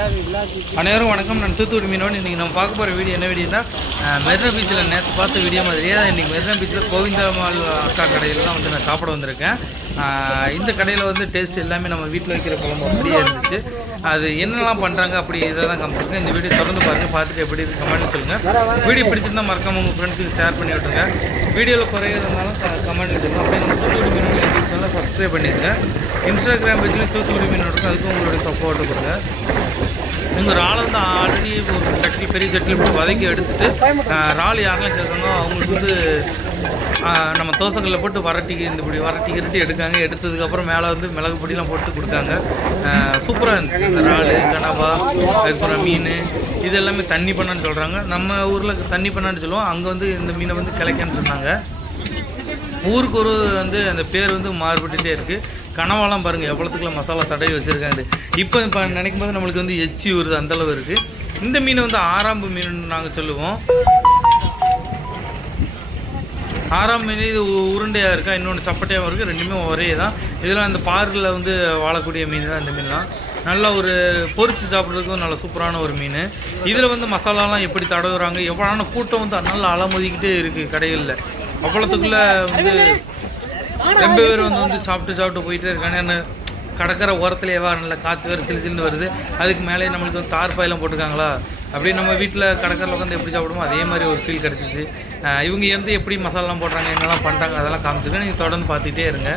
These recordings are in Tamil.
அனைவரும் வணக்கம். நான் தூத்துக்குடி மீனவன். இன்றைக்கி நம்ம பார்க்க போகிற வீடியோ என்ன வீடியோனா மெரினா பீச்சில் நேற்று பார்த்த வீடியோ மாதிரியே இன்றைக்கி மெரினா பீச்சில் கோவிந்தமால் அக்கா கடையில் தான் வந்து நான் சாப்பிட வந்திருக்கேன். இந்த கடையில் வந்து டேஸ்ட் எல்லாமே நம்ம வீட்டில் வைக்கிற குழம்பு அப்படியே இருந்துச்சு. அது என்னெல்லாம் பண்ணுறாங்க அப்படி இதை தான் காமிச்சிருக்கேன். இந்த வீடியோ தொடர்ந்து பாருங்கள் பார்த்துட்டு எப்படி இருக்கு கமெண்ட் சொல்லுங்கள் வீடியோ பிடிச்சிருந்தா மறக்காமல் உங்கள் ஃப்ரெண்ட்ஸுக்கு ஷேர் பண்ணி விட்டுருங்க. வீடியோவில் குறையிறதுனாலும் கமெண்ட் சொல்லுங்கள் அப்படின்னு நம்ம தூத்துக்குடி மீனவன் யூடியூப் சேனலை சப்ஸ்கிரைப் பண்ணிடுங்க இன்ஸ்டாகிராம் பேஜ்லேயும் தூத்துக்குடி மீன் இருக்கும். அதுக்கும் உங்களுடைய சப்போர்ட்டு கொடுங்க. இந்த இறால் வந்து ஆல்ரெடி ஒரு சட்னி பெரிய சட்னி போட்டு வதக்கி எடுத்துட்டு இறால் யாரெல்லாம் கேட்குறோம் அவங்களுக்கு வந்து நம்ம தோசைக்கல்ல போட்டு வரட்டி இந்த இப்படி வரட்டி கிரட்டி எடுக்காங்க. எடுத்ததுக்கப்புறம் மேலே வந்து மிளகு பொடிலாம் போட்டு கொடுத்தாங்க சூப்பராக இருந்துச்சு. இந்த இறால் கனவா அதுக்கப்புறம் மீன் இது எல்லாமே தண்ணி பண்ணான்னு சொல்கிறாங்க நம்ம ஊரில் தண்ணி பண்ணான்னு சொல்லுவோம். அங்கே வந்து இந்த மீனை வந்து கிளைக்கன்னு சொன்னாங்க. ஊருக்கு ஒரு வந்து அந்த பேர் வந்து மாறுபட்டுகிட்டே இருக்குது கனவாலாம் பாருங்கள் எவ்வளோத்துக்குள்ள மசாலா தடவி வச்சுருக்காங்க. இப்போ இப்போ நினைக்கும் போது நம்மளுக்கு வந்து எச்சி வருது அந்தளவு இருக்குது இந்த மீன் வந்து ஆறாம்பு மீன் நாங்கள் சொல்லுவோம். ஆறாம் மீன் இது உருண்டையாக இருக்கா இன்னொன்று சப்பட்டையாகவும் இருக்குது ரெண்டுமே ஒரே தான். இதெல்லாம் அந்த பார்க்கில் வந்து வாழக்கூடிய மீன் தான் இந்த மீன்லாம். நல்லா ஒரு பொறிச்சு சாப்பிட்றதுக்கும் நல்ல சூப்பரான ஒரு மீன். இதில் வந்து மசாலாலாம் எப்படி தடவுறாங்க எவ்வளோ கூட்டம் வந்து நல்லா அலமோதிக்கிட்டே இருக்குது கடைகளில். அவ்வளோத்துக்குள்ளே வந்து ரெண்டு பேர் வந்து வந்து சாப்பிட்டு சாப்பிட்டு போயிட்டே இருக்காங்க. என்ன கடற்கரை ஓரத்துலேயேவா நல்ல காற்று வேறு சிலு சிலுன்னு வருது. அதுக்கு மேலே நம்மளுக்கு வந்து தார்பாயெல்லாம் போட்டிருக்காங்களா? அப்படியே நம்ம வீட்டில் கடற்கரையில் உட்காந்து எப்படி சாப்பிடுமோ அதே மாதிரி ஒரு ஃபீல் கிடச்சிச்சு. இவங்க வந்து எப்படி மசாலாலாம் போடுறாங்க என்னெல்லாம் பண்ணுறாங்க அதெல்லாம் காமிச்சிருக்கேன். நீங்கள் தொடர்ந்து பார்த்துட்டே இருங்க.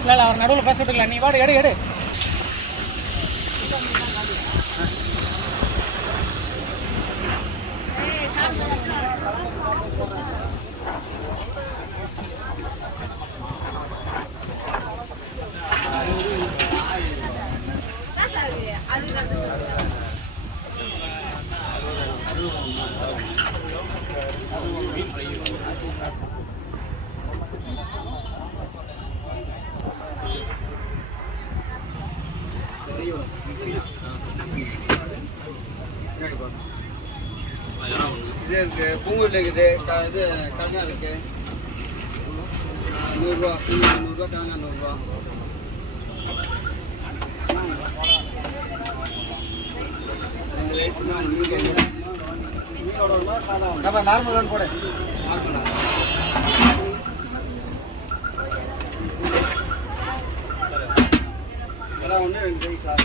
இல்லை இல்லை அவர் நடுவில் பேச விட்டுல நீ வாடு எடு எடு. இது இருக்கு பூங்கூரில் இருக்குது இது கிழங்கா இருக்கு. நூறுரூவா நூறுரூவா கிழங்கா நூறுரூவா. ரெண்டு ரைஸ் தான் நம்ம நார்மல் ஒன் போட. ஒன்று ரெண்டு சார்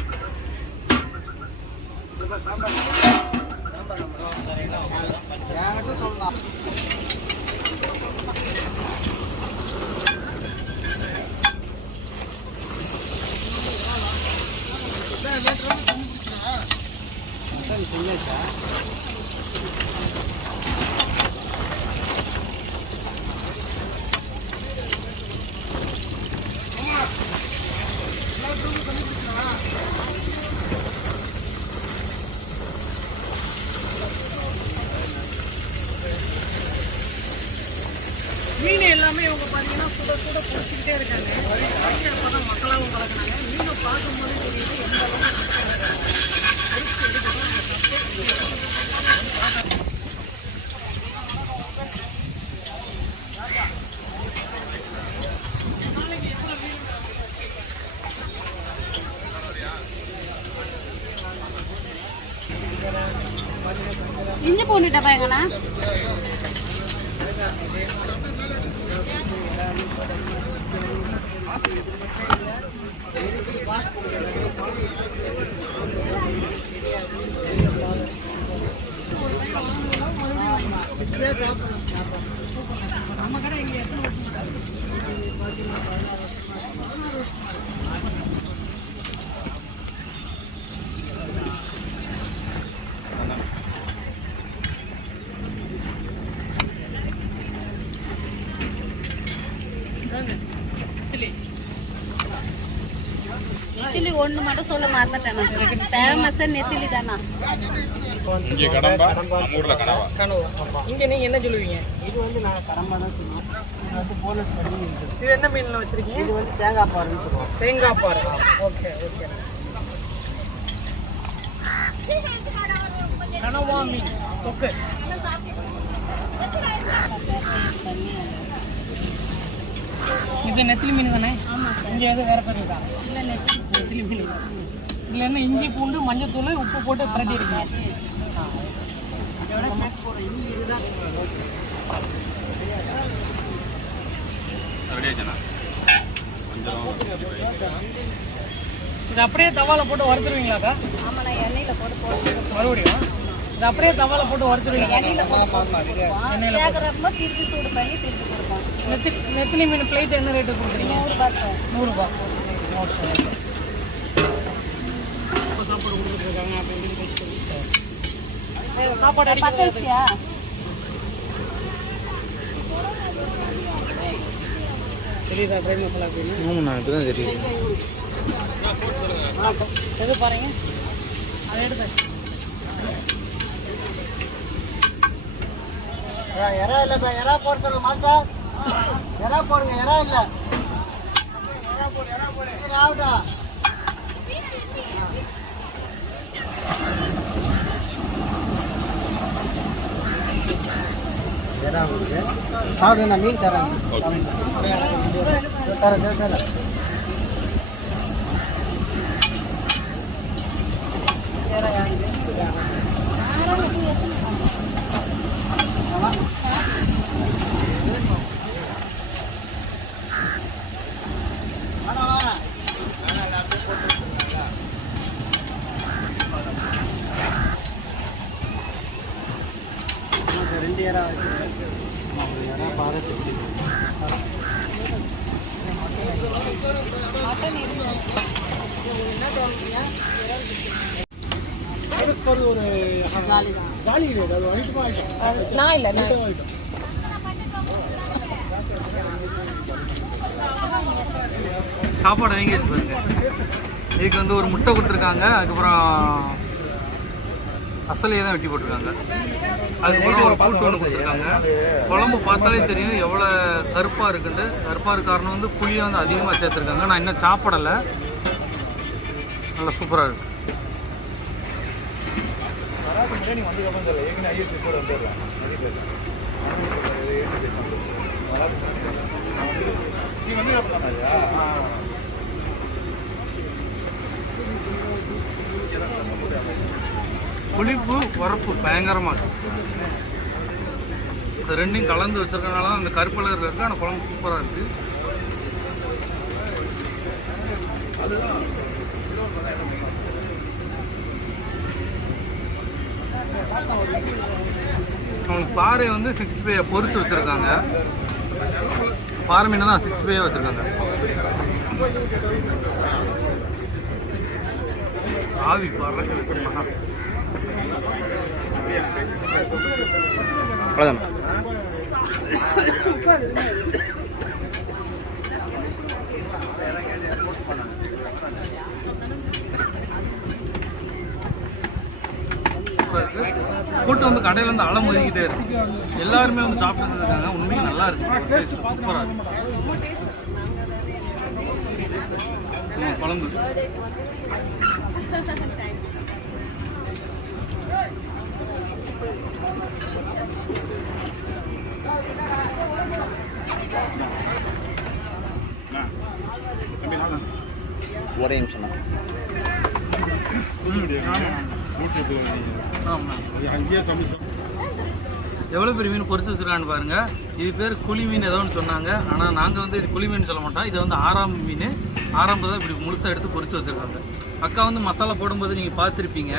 மீன் எல்லாமே இவங்க பார்த்தீங்கன்னா சுட சுட பிடிச்சிக்கிட்டே இருக்காங்க. அப்போ தான் மக்களாகவும் பழக்கினாங்க மீனை பார்க்கும்போது தெரியுது எந்த அளவுக்கு இஞ்சி பூண்டு டப்பா எங்கண்ணா நம்ம கடை இங்கே எத்தனை வருஷம் ஒண்ணு மட்டும் சொல்ல மறந்துட்டேன் நான். ஃபேமஸ் நெத்திலி தானா? இங்கே கடம்பா நம்ம ஊர்ல கனவா? கனவு. இங்க நீங்க என்ன சொல்லுவீங்க? இது வந்து நாங்கள் கடம்பா தான் சொல்லுவோம் இது வந்து போனஸ் பண்ணி இருக்குது. இது என்ன மீன்ல வச்சிருக்கீங்க? இது வந்து தேங்காய் பாருன்னு சொல்லுவோம் தேங்காய் பாறை? Okay okay. கனவா மீன். தொக்கு இது நெத்திலி மீன் தானே? ஆமா சார். இங்க வந்து வேற பேர் இருக்கா? இல்ல நெத்திலி. மீன் இதுல என்ன இஞ்சி பூண்டு மஞ்சத்தூள் உப்பு போட்டு பிரட்டி இருக்கீங்க இது அப்படியே தவால போட்டு வறுத்துருவீங்களாக்கா? மறுபடியும்? இது அப்படியே தவால போட்டு கொடுப்போம் நெத்திலி மீன் பிளேட் என்ன ரேட்டு கொடுக்குறீங்க? நூறு ரூபாய் சார் நூறுரூபா ஓகே சாப்பாடு கொடுத்துருக்காங்க அப்படின்னு சாப்பாடு அடிக்க தெரியுதா ட்ரை மசாலா அப்படின்னு? ஆமாண்ணா இப்பதான் தெரியும் எது பாருங்க அதை எடுத்து எறா இல்லை இப்போ எறா போட சொல்லுங்க மாசா எறா போடுங்க எறா இல்லை. சரி, ஆகட்டும் எறா உங்களுக்கு சாப்பிடுங்க நான் மீன் தரேன் தரேன் தரேன் தரேன் வேணாம் வேணாம் ரெண்டு ஏரா நான் இல்லை நான் சாப்பாடு வாங்கி வச்சு பாருங்க இதுக்கு வந்து ஒரு முட்டை கொடுத்துருக்காங்க. அதுக்கப்புறம் அசலையே தான் வெட்டி போட்டிருக்காங்க. அதுக்கப்புறம் ஒரு கூட்டு ஒன்று கொடுத்துருக்காங்க. குழம்பு பார்த்தாலே தெரியும் எவ்வளோ கருப்பாக இருக்குன்னு கருப்பாக இருக்க காரணம் வந்து புளியை வந்து அதிகமாக சேர்த்துருக்காங்க. நான் இன்னும் சாப்பிடலை. நல்லா சூப்பராக இருக்கு. புளிப்பு உரப்பு பயங்கரமாக இருக்கும் இந்த ரெண்டையும் கலந்து வச்சிருக்கனால தான் அந்த கருப்பு கலரில் ஆனால் குழம்பு சூப்பராக இருக்குது அவங்களுக்கு பாறை வந்து சிக்ஸ்டி ஃபைவ் பொறிச்சு வச்சுருக்காங்க. பாறை மீன் தான் சிக்ஸ்டி ஃபைவ் வச்சுருக்காங்க. ஆவி பாறை வச்சுருந்தா அவ்வளோதான் கூட்டம் வந்து கடையில வந்து அளம் ஒதுக்கிட்டே இருக்கு. எல்லாருமே வந்து சாப்பிட்டு இருக்காங்க. உண்மையும் நல்லா இருக்கு. சூப்பராக இருக்கு. குழம்பு. ஒரே நிமிஷம் தான். எவ்வளோ பெரிய மீன் பொறிச்சு வச்சுருக்கான்னு பாருங்கள் இது பேர் குழி மீன் ஏதோ ஒன்று சொன்னாங்க. ஆனால் நாங்கள் வந்து இது குழி மீன் சொல்ல மாட்டோம். இது வந்து ஆறாம் மீன். ஆறாம் தான் இப்படி முழுசாக எடுத்து பொறிச்சு வச்சுருக்காங்க. அக்கா வந்து மசாலா போடும்போது நீங்கள் பார்த்துருப்பீங்க.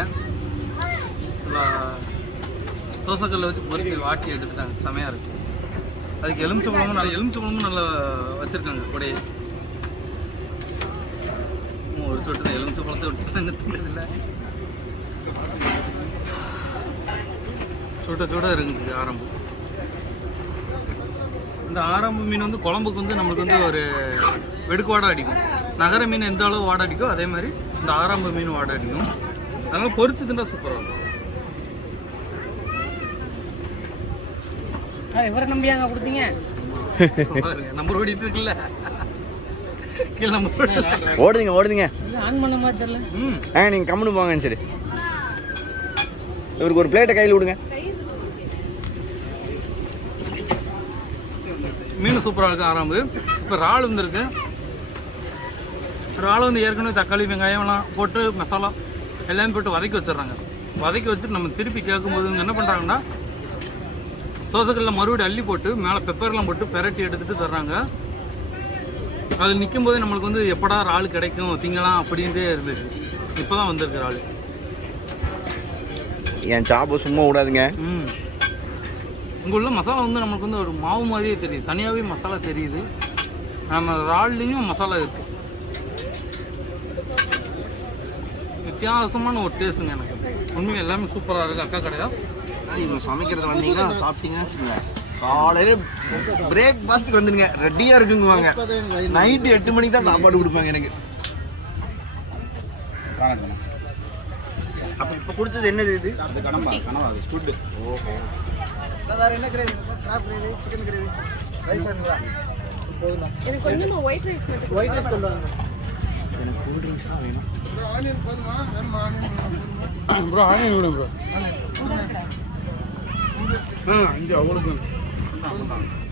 தோசைக்கல்ல வச்சு பொறிச்சு வாட்டி எடுத்துட்டாங்க. செமையாக இருக்குது அதுக்கு எலுமிச்சை பழமும் நல்லா எலுமிச்சை பழமும் நல்லா வச்சுருக்காங்க. கொடையை சொட்டு எலுமிச்சை பழத்தை விட்டுட்டாங்க தின்றதில்லை சுட சுட இருக்குது ஆரம்பம். இந்த ஆரம்ப மீன் வந்து குழம்புக்கு வந்து நம்மளுக்கு வந்து ஒரு வெடுக்கு வாடை அடிக்கும். நகர மீன் எந்த அளவு வாடை அடிக்கோ அதே மாதிரி இந்த ஆரம்ப மீன் வாடை அடிக்கும். அதனால பொரிச்சு தின்றா சூப்பராக இருக்கும். இவரை நம்பியாங்க கொடுத்தீங்க? நம்பர் ஓடிட்டு இருக்குல்ல. ஓடுதுங்க ஓடுதுங்க ஆன் பண்ண ஆ நீங்கள் கம்முன்னு போங்க சரி. இவருக்கு ஒரு பிளேட்டை கையில் விடுங்க மீன் சூப்பராக இருக்குது ஆரம்பு இப்போ இறால் வந்துருக்கு இறால் வந்து ஏற்கனவே தக்காளி வெங்காயம்லாம் போட்டு மசாலா எல்லாமே போட்டு வதக்கி வச்சிடுறாங்க. வதக்கி வச்சுட்டு நம்ம திருப்பி கேட்கும்போது என்ன பண்ணுறாங்கன்னா தோசைக்கல்லில் மறுபடியும் அள்ளி போட்டு மேலே பெப்பர்லாம் போட்டு பெரட்டி எடுத்துட்டு தர்றாங்க. அது நிற்கும் போதே நம்மளுக்கு வந்து எப்படா இறால் கிடைக்கும் திங்கலாம் அப்படின்ட்டே இருந்துச்சு. இப்போ தான் வந்திருக்கு இறால். என் சாப்பை சும்மா விடாதுங்க. ம். இங்கே உள்ள மசாலா வந்து நமக்கு வந்து ஒரு மாவு மாதிரியே தெரியுது. தனியாகவே மசாலா தெரியுது. நம்ம இறால்லையும் மசாலா இருக்கு. வித்தியாசமான ஒரு டேஸ்ட்டுங்க எனக்கு. உண்மையாக எல்லாமே சூப்பராக இருக்குது அக்கா கடையா? இவங்க சமைக்கிறது வந்தீங்கன்னா சாப்பிட்டீங்கன்னு வச்சுக்கோங்க காலையில பிரேக்ஃபாஸ்ட்டுக்கு வந்துடுங்க. ரெடியாக இருக்குங்குவாங்க. நைட்டு எட்டு மணிக்கு தான் சாப்பாடு கொடுப்பாங்க எனக்கு. அப்போ இப்போ கொடுத்தது என்னது இது? அது ஸ்குட்டு சார் வேறு என்ன gravy sir crab gravy chicken gravy rice வேணுங்களா? போதுமா? எனக்கு கொஞ்சமா ஒயிட் ரைஸ் மட்டும் ஒயிட் ரைஸ் கொண்டு வாங்க. ப்ரோ ஆனியன் விடுங்க ப்ரோ ஆ இங்கே அவங்களுக்கு ஏய் எத்தனை வேணாக்கா